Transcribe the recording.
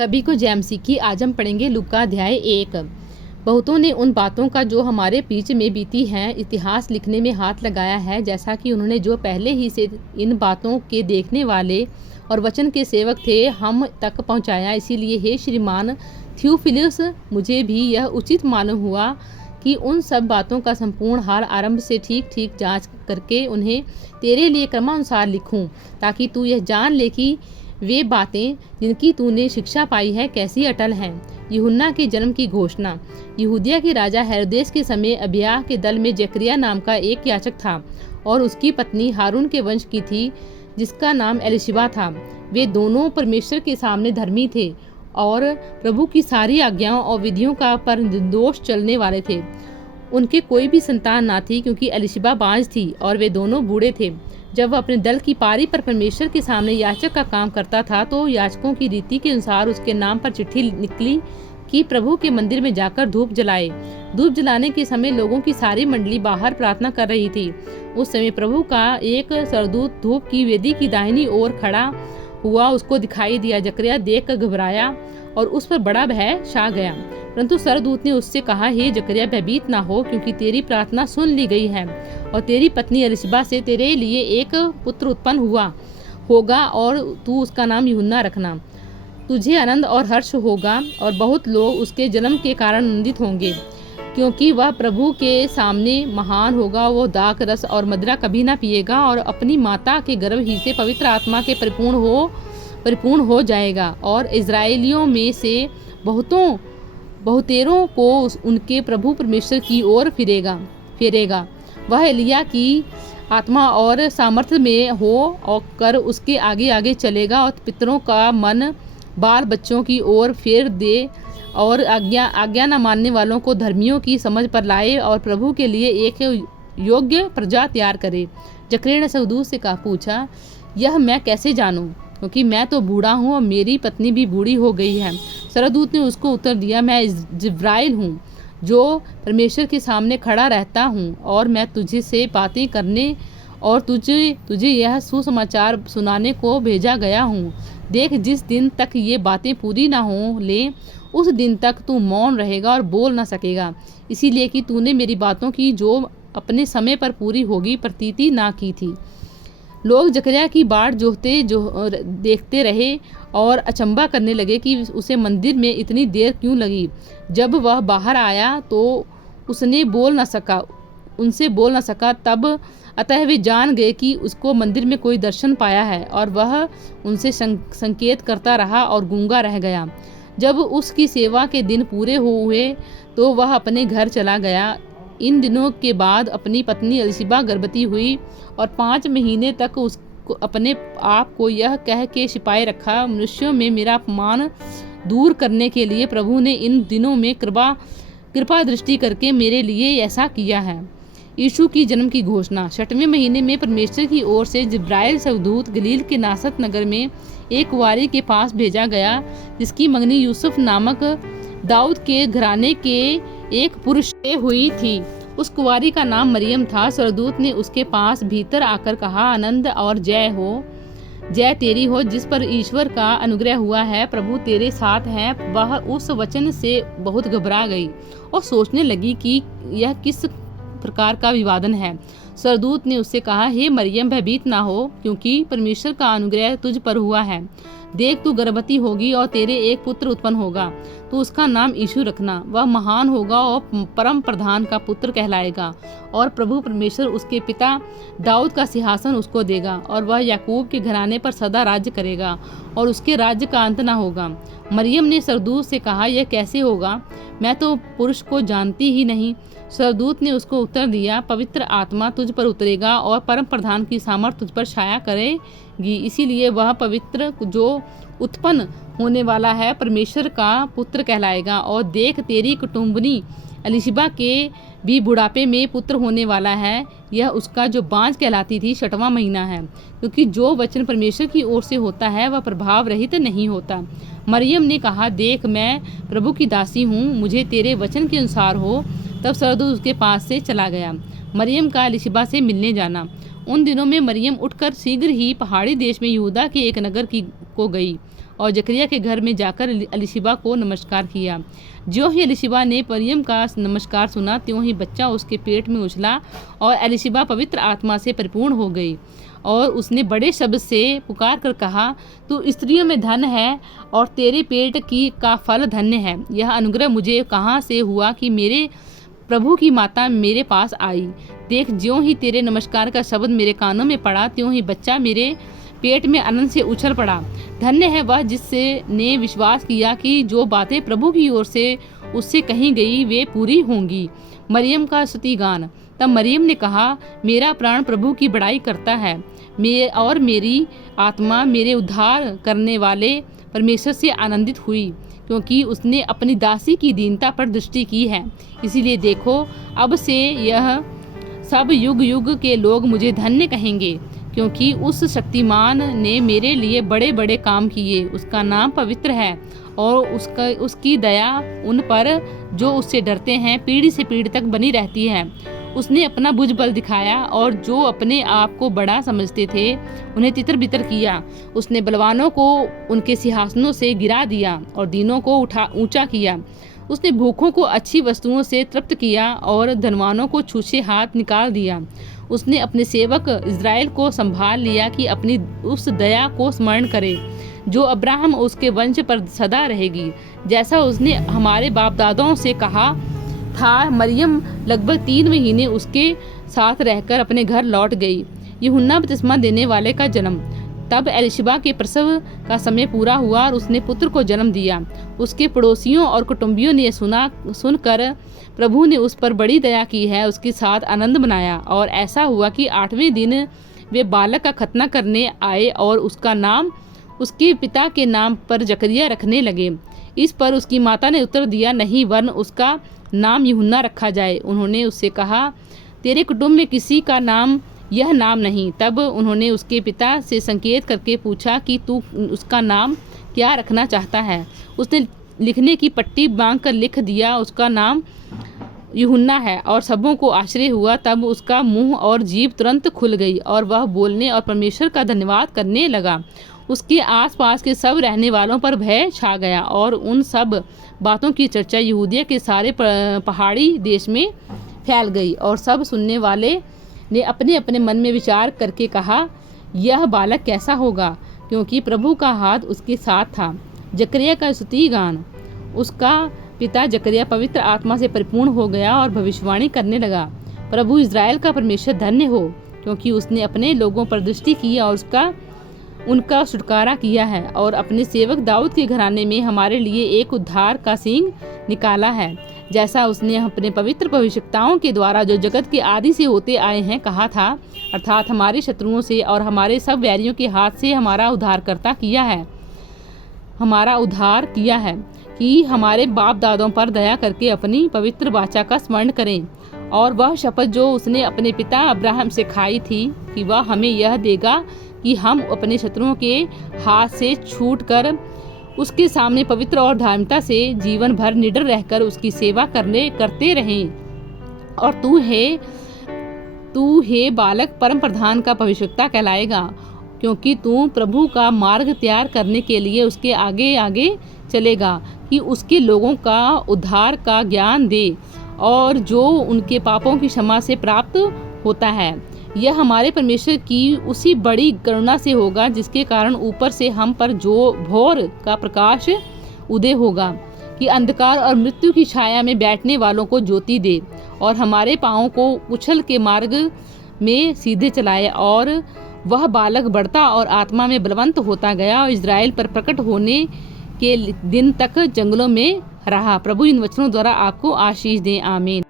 सभी को जय मसीह की। आज हम पढ़ेंगे लूका अध्याय 1। बहुतों ने उन बातों का जो हमारे बीच में बीती हैं इतिहास लिखने में हाथ लगाया है, जैसा कि उन्होंने जो पहले ही से इन बातों के देखने वाले और वचन के सेवक थे हम तक पहुंचाया। इसीलिए हे श्रीमान थियोफिलुस, मुझे भी यह उचित मालूम हुआ कि उन सब बातों का संपूर्ण हाल आरंभ से ठीक ठीक जांच करके उन्हें तेरे लिए क्रमानुसार लिखूं, ताकि तू यह जान ले कि वे बातें जिनकी तूने शिक्षा पाई है कैसी अटल हैं। यूहन्ना के जन्म की घोषणा। यहूदिया के राजा हेरोदेस के समय अबिय्याह के दल में जकरिया नाम का एक याजक था और उसकी पत्नी हारून के वंश की थी, जिसका नाम एलिशिबा था। वे दोनों परमेश्वर के सामने धर्मी थे और प्रभु की सारी आज्ञाओं और विधियों का पर निर्दोष चलने वाले थे। उनके कोई भी संतान ना थी, क्योंकि एलिशिबा बांझ थी और वे दोनों बूढ़े थे। जब वह अपने दल की पारी पर परमेश्वर के सामने याचक का काम करता था, तो याचकों की रीति के अनुसार उसके नाम पर चिट्ठी निकली कि प्रभु के मंदिर में जाकर धूप जलाए। धूप जलाने के समय लोगों की सारी मंडली बाहर प्रार्थना कर रही थी। उस समय प्रभु का एक सरदूत धूप की वेदी की दाहिनी ओर खड़ा हुआ उसको दिखाई दिया। जकरिया देख कर घबराया और उस पर बड़ा भय छा गया। परंतु सरदूत ने उससे कहा, हे जकरिया, भयभीत ना हो, क्योंकि तेरी प्रार्थना सुन ली गई है और तेरी पत्नी एलिशिबा से तेरे लिए एक पुत्र उत्पन्न होगा और तू उसका नाम यूहन्ना रखना। तुझे आनंद और हर्ष होगा और बहुत लोग उसके जन्म के कारण आनंदित होंगे, क्योंकि वह प्रभु के सामने महान होगा। वो दाख रस और मदिरा कभी ना पिएगा और अपनी माता के गर्भ ही से पवित्र आत्मा के परिपूर्ण हो जाएगा और इजराइलियों में से बहुतेरों को उनके प्रभु परमेश्वर की ओर फेरेगा। वह एलिया की आत्मा और सामर्थ्य में हो और कर उसके आगे आगे चलेगा और पितरों का मन बाल बच्चों की ओर फेर दे और आज्ञा न मानने वालों को धर्मियों की समझ पर लाए और प्रभु के लिए एक योग्य प्रजा तैयार करे। जकरिया ने सरदूत से पूछा, यह मैं कैसे जानूं, क्योंकि मैं तो बूढ़ा हूँ और मेरी पत्नी भी बूढ़ी हो गई है। सरदूत ने उसको उत्तर दिया, मैं जिब्राइल हूँ, जो परमेश्वर के सामने खड़ा रहता हूँ और मैं तुझे से बातें करने और तुझे यह सुसमाचार सुनाने को भेजा गया हूँ। देख, जिस दिन तक ये बातें पूरी ना हो ले, उस दिन तक तू मौन रहेगा और बोल ना सकेगा, इसीलिए कि तूने मेरी बातों की जो अपने समय पर पूरी होगी प्रतीति ना की थी। लोग जकरिया की बाट देखते रहे और अचंभा करने लगे कि उसे मंदिर में इतनी देर क्यों लगी। जब वह बाहर आया तो उनसे बोल न सका। तब अतः वे जान गए कि उसको मंदिर में कोई दर्शन पाया है, और वह उनसे संकेत करता रहा और गूंगा रह गया। जब उसकी सेवा के दिन पूरे हुए तो वह अपने घर चला गया। इन दिनों के बाद अपनी पत्नी एलिशिबा गर्भवती हुई और 5 महीने तक उसको अपने आप को यह कह के छिपाए रखा, मनुष्यों में मेरा अपमान दूर करने के लिए प्रभु ने इन दिनों में कृपा दृष्टि करके मेरे लिए ऐसा किया है। यीशु की जन्म की घोषणा। 6वें महीने में परमेश्वर की ओर से जिब्राइल सरदूत गलील के नासरत नगर में एक कुंवारी के पास भेजा गया, जिसकी मंगनी यूसुफ नामक दाऊद के घराने के एक पुरुष से हुई थी। उस कुंवारी का नाम मरियम था। सरदूत ने उसके पास भीतर आकर कहा, आनंद और जय तेरी हो, जिस पर ईश्वर का अनुग्रह हुआ है, प्रभु तेरे साथ है। वह उस वचन से बहुत घबरा गई और सोचने लगी कि यह किस प्रकार का विवादन है। सरदूत ने उससे कहा, हे मरियम, भयभीत ना हो, क्योंकि परमेश्वर का अनुग्रह तुझ पर हुआ है। देख, तू गर्भवती होगी और तेरे एक पुत्र उत्पन्न होगा, तो उसका नाम यीशु रखना। वह महान होगा और परम प्रधान का पुत्र कहलाएगा, और प्रभु परमेश्वर उसके पिता दाऊद का सिंहासन उसको देगा, और वह याकूब के घराने पर सदा राज्य करेगा और उसके राज्य का अंत ना होगा। मरियम ने सरदूत से कहा, यह कैसे होगा, मैं तो पुरुष को जानती ही नहीं। सरदूत ने उसको उत्तर दिया, पवित्र आत्मा तुझ पर उतरेगा और परम प्रधान की सामर्थ तुझ पर छाया करेगी, इसीलिए वह पवित्र जो उत्पन्न होने वाला है परमेश्वर का पुत्र कहलाएगा। और देख, तेरी कुटुंबनी एलिशिबा के भी बुढ़ापे में पुत्र होने वाला है। यह उसका जो बांझ कहलाती थी 6वां महीना है, क्योंकि जो वचन परमेश्वर की ओर से होता है वह प्रभाव रहित नहीं होता। मरियम ने कहा, देख, मैं प्रभु की दासी हूँ, मुझे तेरे वचन के अनुसार हो। तब सरदूत उसके पास से चला गया। मरियम का एलिशिबा से मिलने जाना। उन दिनों में मरियम उठकर शीघ्र ही पहाड़ी देश में यहूदा के एक नगर को गई और जकरिया के घर में जाकर एलीशिबा को नमस्कार किया। ज्यों ही एलीशिबा ने मरियम का नमस्कार सुना, त्यों ही बच्चा उसके पेट में उछला और एलीशिबा पवित्र आत्मा से परिपूर्ण हो गई और उसने बड़े शब्द से पुकार कर कहा, तू स्त्रियों में धन है और तेरे पेट का फल धन्य है। यह अनुग्रह मुझे कहाँ से हुआ कि मेरे प्रभु की माता मेरे पास आई। देख, ज्यों ही तेरे नमस्कार का शब्द मेरे कानों में पड़ा, त्यों ही बच्चा मेरे पेट में आनंद से उछल पड़ा। धन्य है वह जिससे ने विश्वास किया कि जो बातें प्रभु की ओर से उससे कही गई वे पूरी होंगी। मरियम का स्तुतिगान। तब मरियम ने कहा, मेरा प्राण प्रभु की बड़ाई करता है और मेरी आत्मा मेरे उद्धार करने वाले परमेश्वर से आनंदित हुई, क्योंकि उसने अपनी दासी की दीनता पर दृष्टि की है। इसीलिए देखो, अब से यह सब युग युग के लोग मुझे धन्य कहेंगे, क्योंकि उस शक्तिमान ने मेरे लिए बड़े बड़े काम किए। उसका नाम पवित्र है और उसकी दया उन पर जो उससे डरते हैं पीढ़ी से पीढ़ी तक बनी रहती है। उसने अपना भुज बल दिखाया और जो अपने आप को बड़ा समझते थे उन्हें तितर बितर किया। उसने बलवानों को उनके सिंहासनों से गिरा दिया और दीनों को ऊंचा किया। उसने भूखों को अच्छी वस्तुओं से तृप्त किया और धनवानों को छूछे हाथ निकाल दिया। उसने अपने सेवक इज़राइल को संभाल लिया कि अपनी उस दया को स्मरण करे जो अब्राहम उसके वंश पर सदा रहेगी, जैसा उसने हमारे बाप दादाओं से कहा था। मरियम लगभग 3 महीने उसके साथ रहकर अपने घर लौट गई। यूहन्ना बपतिस्मा देने वाले का जन्म। तब एलीशिबा के प्रसव का समय पूरा हुआ और उसने पुत्र को जन्म दिया। उसके पड़ोसियों और कुटुंबियों ने सुनकर प्रभु ने उस पर बड़ी दया की है, उसके साथ आनंद मनाया। और ऐसा हुआ कि 8वें दिन वे बालक का खतना करने आए और उसका नाम उसके पिता के नाम पर जकरिया रखने लगे। इस पर उसकी माता ने उत्तर दिया, नहीं, वरन उसका नाम यूहन्ना रखा जाए। उन्होंने उससे कहा, तेरे कुटुंब में किसी का नाम यह नाम नहीं। तब उन्होंने उसके पिता से संकेत करके पूछा कि तू उसका नाम क्या रखना चाहता है। उसने लिखने की पट्टी बांध कर लिख दिया, उसका नाम यूहन्ना है। और सबों को आश्चर्य हुआ। तब उसका मुंह और जीभ तुरंत खुल गई और वह बोलने और परमेश्वर का धन्यवाद करने लगा। उसके आसपास के सब रहने वालों पर भय छा गया और उन सब बातों की चर्चा यहूदिया के सारे पहाड़ी देश में फैल गई। और सब सुनने वाले ने अपने अपने मन में विचार करके कहा, यह बालक कैसा होगा, क्योंकि प्रभु का हाथ उसके साथ था। जकरिया का स्तुति गान। उसका पिता जकरिया पवित्र आत्मा से परिपूर्ण हो गया और भविष्यवाणी करने लगा, प्रभु इज़राइल का परमेश्वर धन्य हो, क्योंकि उसने अपने लोगों पर दृष्टि की और उनका छुटकारा किया है और अपने सेवक दाऊद के घराने में हमारे लिए एक उद्धार का सींग निकाला है, जैसा उसने अपने पवित्र भविष्यवक्ताओं के द्वारा जो जगत के आदि से होते आए हैं कहा था, अर्थात हमारे शत्रुओं से और हमारे सब वैरियों के हाथ से हमारा उद्धार किया है कि हमारे बाप दादों पर दया करके अपनी पवित्र वाचा का स्मरण करें और वह शपथ जो उसने अपने पिता अब्राहम से खाई थी कि वह हमें यह देगा कि हम अपने शत्रुओं के हाथ से छूटकर उसके सामने पवित्र और धार्मिकता से जीवन भर निडर रहकर उसकी सेवा करते रहें। और तू हे बालक परम प्रधान का भविष्यवक्ता कहलाएगा, क्योंकि तू प्रभु का मार्ग तैयार करने के लिए उसके आगे आगे चलेगा कि उसके लोगों का उद्धार का ज्ञान दे और जो उनके पापों की क्षमा से प्राप्त होता है। यह हमारे परमेश्वर की उसी बड़ी करुणा से होगा जिसके कारण ऊपर से हम पर जो भोर का प्रकाश उदय होगा कि अंधकार और मृत्यु की छाया में बैठने वालों को ज्योति दे और हमारे पांवों को उछल के मार्ग में सीधे चलाए। और वह बालक बढ़ता और आत्मा में बलवंत होता गया और इज़राइल पर प्रकट होने के दिन तक जंगलों में रहा। प्रभु इन वचनों द्वारा आपको आशीष दें। आमीन।